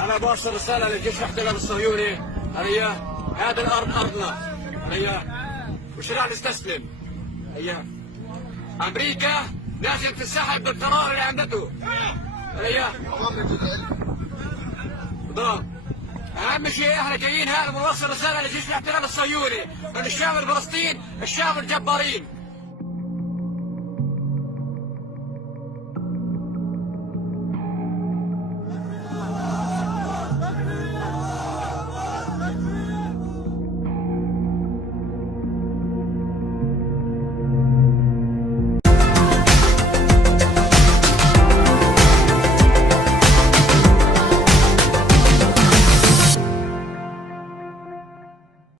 انا بوصل رساله للجيش الاحتلال الصهيوني، هي هذه الارض ارضنا، هي مش راح نستسلم. هي امريكا لازم تنسحب بالقرار اللي عملته. هي بالضبط. اهم شيء احنا جايين هنا بنوصل رساله للجيش الاحتلال الصهيوني ان الشعب الفلسطيني الشعب الجبارين.